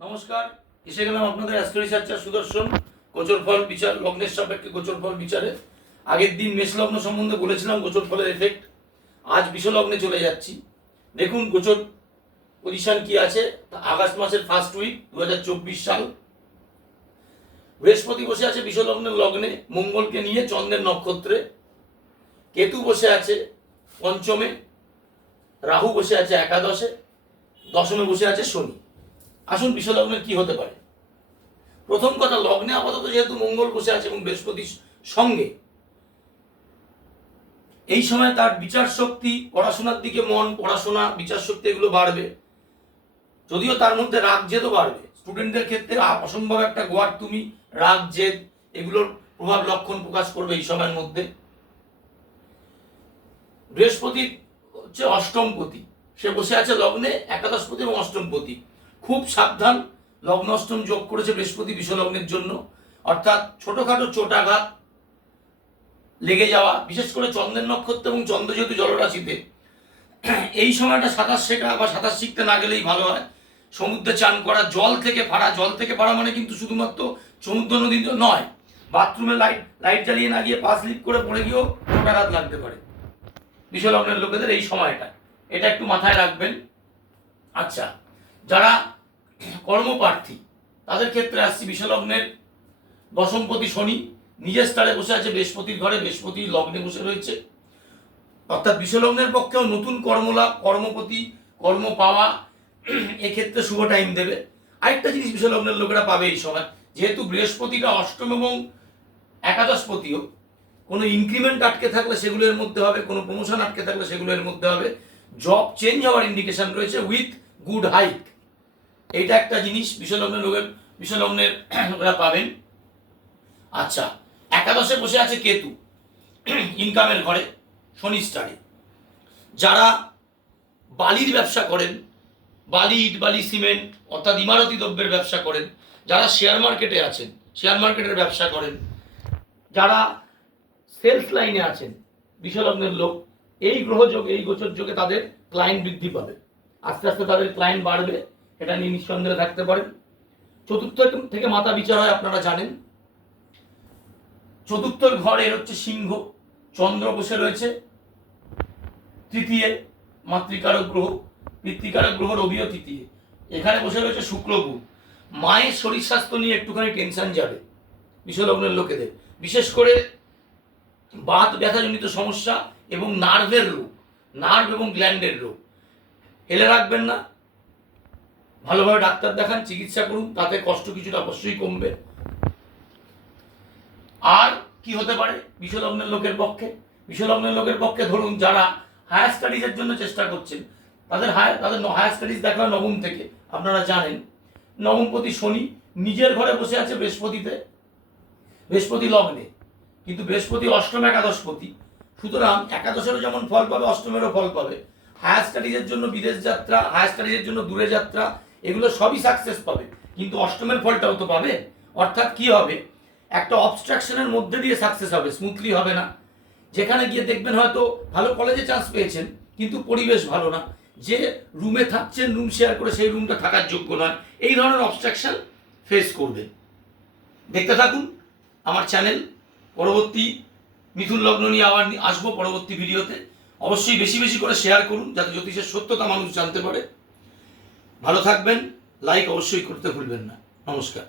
নমস্কার, এসে গেলাম আপনাদের অ্যাস্ট্রো রিসার্চার সুদর্শন গোচর ফল বিচার লগ্নের সাপেক্ষে গোচর ফল বিচারে। আগের দিন মেষ লগ্ন সম্বন্ধে বলেছিলাম গোচর ফলের এফেক্ট। আজ বিষ লগ্নে চলে যাচ্ছি। দেখুন গোচর পজিশন কি আছে। আগস্ট মাসের ফার্স্ট উইক 2024 সাল। বৃহস্পতি বসে আছে বিষ লগ্নের লগ্নে মঙ্গলকে নিয়ে চন্দ্রের নক্ষত্রে। কেতু বসে আছে পঞ্চমে, রাহু বসে আছে একাদশে, দশমে বসে আছে শনি। আসুন বিষ লগ্নের কি হতে পারে। প্রথম কথা, লগ্নে আপাতত যেহেতু মঙ্গল বসে আছে এবং বৃহস্পতির সঙ্গে, এই সময় তার বিচার শক্তি, পড়াশোনার দিকে মন, পড়াশোনা, বিচার শক্তি এগুলো বাড়বে। যদিও তার মধ্যে রাগ জেদও বাড়বে। স্টুডেন্টদের ক্ষেত্রে অসম্ভব একটা গোয়ার তুমি রাগ জেদ এগুলোর প্রভাব লক্ষণ প্রকাশ করবে এই সময়ের মধ্যে। বৃহস্পতি হচ্ছে অষ্টমপতি, সে বসে আছে লগ্নে একাদশপতি এবং অষ্টমপতি। খুব সাবধান, লগ্ন অষ্টম যোগ করেছে বৃহস্পতি বিষ লগ্নের জন্য। অর্থাৎ ছোটখাটো চোটাঘাত লেগে যাওয়া, বিশেষ করে চন্দ্রের নক্ষত্র এবং চন্দ্র যেহেতু জলরাশিতে, এই সময়টা সাঁতার শেখা বা সাঁতার শিখতে না গেলেই ভালো হয়। সমুদ্রে চান করা, জল থেকে পাড়া মানে কিন্তু শুধুমাত্র সমুদ্র নদী নয়, বাথরুমে লাইট জ্বালিয়ে না গিয়ে পা স্লিপ করে পড়ে গিয়েও চোটাঘাত লাগতে পারে বিষ লগ্নের লোকেদের এই সময়টা। এটা একটু মাথায় রাখবেন। আচ্ছা, যারা কর্মপ্রার্থী তাদের ক্ষেত্রে আসছি। বিষ লগ্নের দশমপতি শনি নিজের স্থানে বসে আছে বৃহস্পতির ঘরে, বৃহস্পতি লগ্নে বসে রয়েছে। অর্থাৎ বিষ লগ্নের পক্ষেও নতুন কর্মলাভ, কর্মপতি, কর্ম পাওয়া এক্ষেত্রে শুভ টাইম দেবে। আরেকটা জিনিস বিষ লগ্নের লোকেরা পাবে এই সময়, যেহেতু বৃহস্পতিটা অষ্টম এবং একাদশপতিও, কোনো ইনক্রিমেন্ট আটকে থাকলে সেগুলো এর মধ্যে হবে, কোনো প্রমোশন আটকে থাকলে সেগুলো এর মধ্যে হবে। জব চেঞ্জ হওয়ার ইন্ডিকেশন রয়েছে উইথ গুড হাইক। এইটা একটা জিনিস বিষ লগ্নের লোকেরা পাবেন। আচ্ছা, একাদশে বসে আছে কেতু ইনকামের ঘরে শনি স্টারে। যারা বালির ব্যবসা করেন, বালি, ইট বালি, সিমেন্ট অর্থাৎ ইমারতি দ্রব্যের ব্যবসা করেন, যারা শেয়ার মার্কেটে আছেন, শেয়ার মার্কেটের ব্যবসা করেন, যারা সেলস লাইনে আছেন বিষ লগ্নের লোক, এই গ্রহযোগ, এই গোচর যোগে তাদের ক্লায়েন্ট বৃদ্ধি পাবে। আস্তে আস্তে তাদের ক্লায়েন্ট বাড়বে, এটা নিয়ে নিঃসন্দেহে থাকতে পারেন। চতুর্থ থেকে মাথা বিচার হয়, আপনারা জানেন। চতুর্থর ঘর এর হচ্ছে সিংহ, চন্দ্র বসে রয়েছে তৃতীয়, মাতৃকারক গ্রহ, পিতৃকারক গ্রহ রবিও তৃতীয়। এখানে বসে রয়েছে শুক্র বুধ। মায়ের শরীর স্বাস্থ্য নিয়ে একটুখানি টেনশন যাবে বিষ লগ্নের লোকেদের, বিশেষ করে বাত ব্যথাজনিত সমস্যা এবং নার্ভের রোগ, নার্ভ এবং গ্ল্যান্ডের রোগ ফেলে রাখবেন না। ভালোভাবে ডাক্তার দেখান, চিকিৎসা করুন, তাতে কষ্ট কিছুটা অবশ্যই কমবে। আর কি হতে পারে বিষ লগ্নের লোকের পক্ষে? বিষ লগ্নের লোকের পক্ষে ধরুন যারা হায়ার স্টাডিজের জন্য চেষ্টা করছেন, তাদের হায়ার স্টাডিজ দেখা হয় নবম থেকে। আপনারা জানেন নবমপতি শনি নিজের ঘরে বসে আছে বৃহস্পতিতে, বৃহস্পতি লগ্নে, কিন্তু বৃহস্পতি অষ্টম একাদশপতি। সুতরাং একাদশেরও যেমন ফল পাবে, অষ্টমেরও ফল পাবে। হায়ার স্টাডিজের জন্য বিদেশ যাত্রা, হায়ার স্টাডিজের জন্য দূরে যাত্রা, এগুলো সবই সাকসেস পাবে, কিন্তু অষ্টমের ফলটাও তো পাবে। অর্থাৎ কি হবে, একটা অবস্ট্রাকশনের মধ্যে দিয়ে সাকসেস হবে, স্মুথলি হবে না। যেখানে গিয়ে দেখবেন হয়তো ভালো কলেজে চান্স পেয়েছেন, কিন্তু পরিবেশ ভালো না, যে রুমে থাকছেন, রুম শেয়ার করে সেই রুমটা থাকার যোগ্য নয়, এই ধরনের অবস্ট্রাকশন ফেস করবেন। দেখতে থাকুন আমার চ্যানেল। পরবর্তী মিথুন লগ্ন নিয়ে আবার আসবো পরবর্তী ভিডিওতে। অবশ্যই বেশি বেশি করে শেয়ার করুন, যাতে জ্যোতিষের সত্যতা মানুষ জানতে পারে। ভালো থাকবেন, লাইক অবশ্যই করতে ভুলবেন না। নমস্কার।